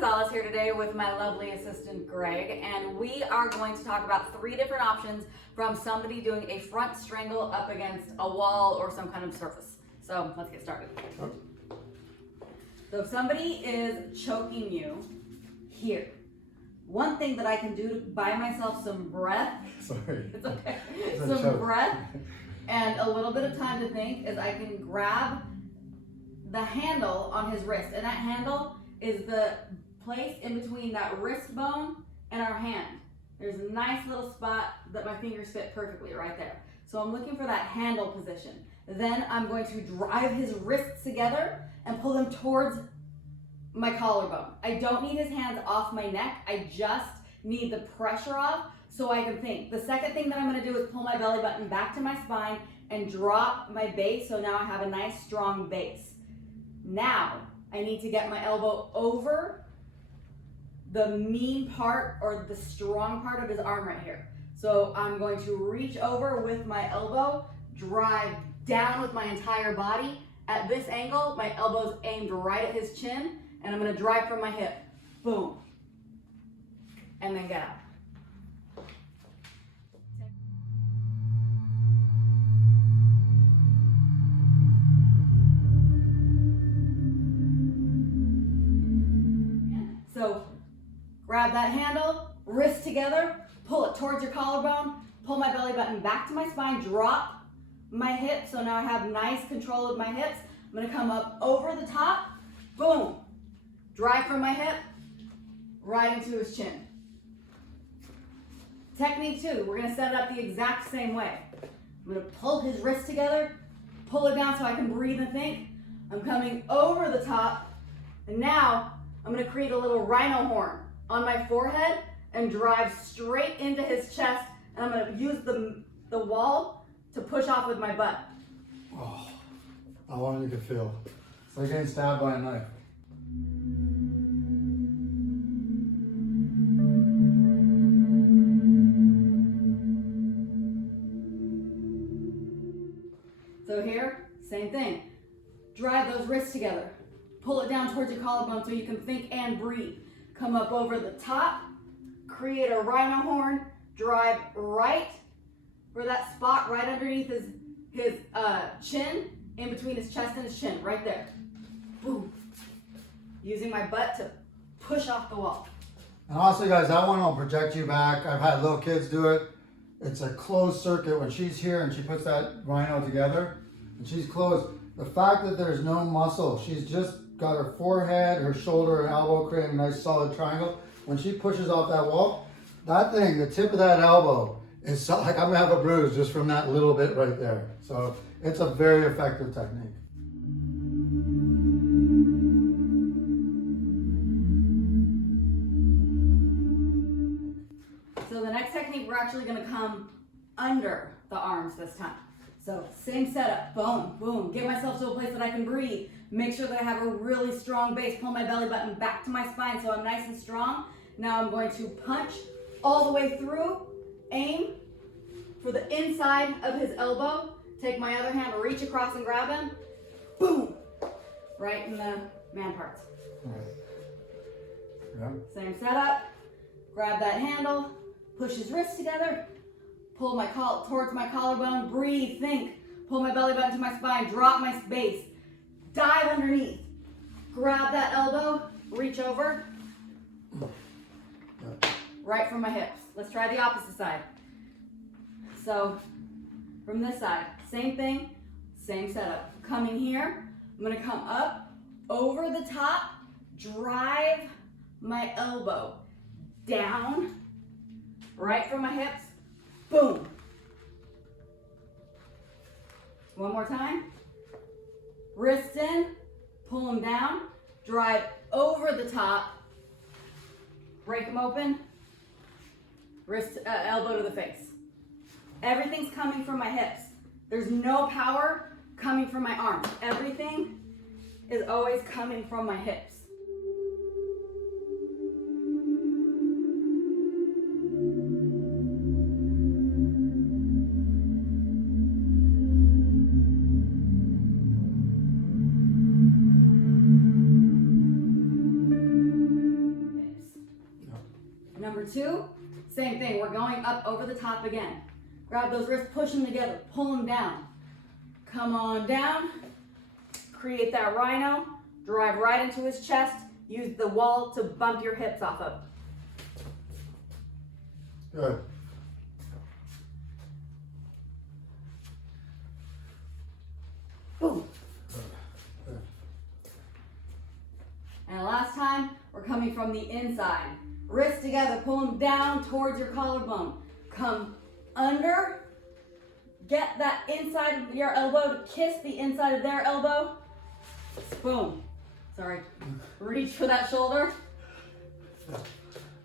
Gonzales here today with my lovely assistant Greg, and we are going to talk about 3 different options from somebody doing a front strangle up against a wall or some kind of surface. So let's get started. So if somebody is choking you here, one thing that I can do to buy myself some breath, it's okay, some breath and a little bit of time to think is I can grab the handle on his wrist, and that handle is the place in between that wrist bone and our hand. There's a nice little spot that my fingers fit perfectly right there. So I'm looking for that handle position. Then I'm going to drive his wrists together and pull them towards my collarbone. I don't need his hands off my neck. I just need the pressure off so I can think. The second thing that I'm going to do is pull my belly button back to my spine and drop my base, so now I have a nice strong base. Now I need to get my elbow over the mean part or the strong part of his arm right here. So I'm going to reach over with my elbow, drive down with my entire body. At this angle, my elbow's aimed right at his chin, and I'm going to drive from my hip. Boom. And then get out. So grab that handle, wrist together, pull it towards your collarbone, pull my belly button back to my spine, drop my hips. So now I have nice control of my hips. I'm going to come up over the top, boom, drive from my hip, right into his chin. Technique 2, we're going to set it up the exact same way. I'm going to pull his wrist together, pull it down so I can breathe and think. I'm coming over the top, and now I'm going to create a little rhino horn on my forehead and drive straight into his chest, and I'm going to use the wall to push off with my butt. Oh, how long you can feel. It's like getting stabbed by a knife. So here, same thing. Drive those wrists together. Pull it down towards your collarbone so you can think and breathe. Come up over the top, create a rhino horn, drive right for that spot right underneath his chin, in between his chest and his chin, right there. Boom. Using my butt to push off the wall. And also, guys, that one will project you back. I've had little kids do it. It's a closed circuit. When she's here and she puts that rhino together, and she's closed, the fact that there's no muscle, she's just got her forehead, her shoulder, and elbow creating a nice solid triangle. When she pushes off that wall, that thing, the tip of that elbow, is so, like I'm gonna have a bruise just from that little bit right there. So it's a very effective technique. So the next technique, we're actually gonna come under the arms this time. So same setup, boom, boom. Get myself to a place that I can breathe. Make sure that I have a really strong base. Pull my belly button back to my spine so I'm nice and strong. Now I'm going to punch all the way through. Aim for the inside of his elbow. Take my other hand, reach across and grab him. Boom! Right in the man parts. All right. Yeah. Same setup. Grab that handle. Push his wrists together. Pull my towards my collarbone. Breathe, think. Pull my belly button to my spine. Drop my base. Dive underneath. Grab that elbow. Reach over. Right from my hips. Let's try the opposite side. So from this side, same thing, same setup. Coming here, I'm going to come up over the top, drive my elbow down, right from my hips. Boom. One more time. Wrists in, pull them down, drive over the top, break them open, wrist, elbow to the face. Everything's coming from my hips. There's no power coming from my arms. Everything is always coming from my hips. Same thing, we're going up over the top again. Grab those wrists, push them together, pull them down. Come on down, create that rhino, drive right into his chest, use the wall to bump your hips off of. Good. Boom. And last time, we're coming from the inside. Wrists together, pull them down towards your collarbone. Come under, get that inside of your elbow to kiss the inside of their elbow. Boom. Sorry. Reach for that shoulder.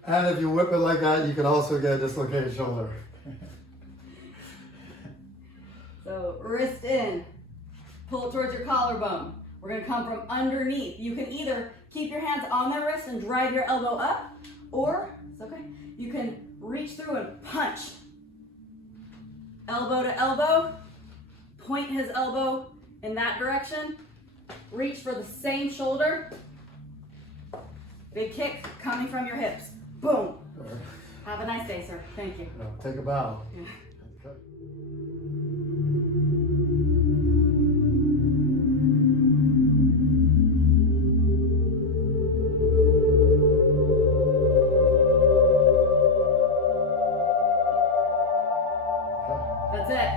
And if you whip it like that, you can also get a dislocated shoulder. So wrist in, pull towards your collarbone. We're gonna come from underneath. You can either keep your hands on their wrist and drive your elbow up, or, it's okay, you can reach through and punch. Elbow to elbow, point his elbow in that direction, reach for the same shoulder. Big kick coming from your hips. Boom. Have a nice day, sir. Thank you. Take a bow. Yeah. Okay. That's it.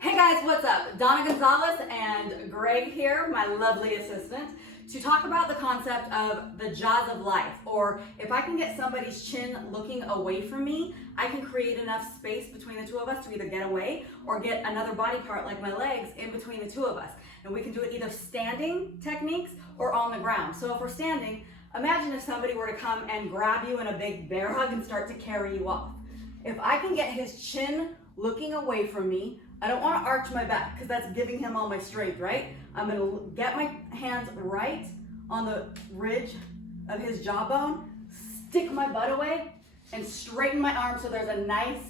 Hey guys, what's up? Dawna Gonzales and Greg here, my lovely assistant, to talk about the concept of the jaws of life, or if I can get somebody's chin looking away from me, I can create enough space between the two of us to either get away or get another body part like my legs in between the two of us. And we can do it either standing techniques or on the ground. So if we're standing, imagine if somebody were to come and grab you in a big bear hug and start to carry you off. If I can get his chin looking away from me, I don't want to arch my back because that's giving him all my strength, right? I'm going to get my hands right on the ridge of his jawbone, stick my butt away, and straighten my arms so there's a nice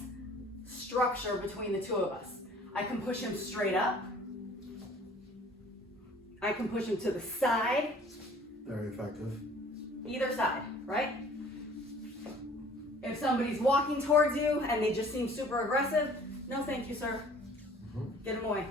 structure between the two of us. I can push him straight up. I can push him to the side. Very effective. Either side, right? If somebody's walking towards you and they just seem super aggressive, no thank you, sir. Get him away.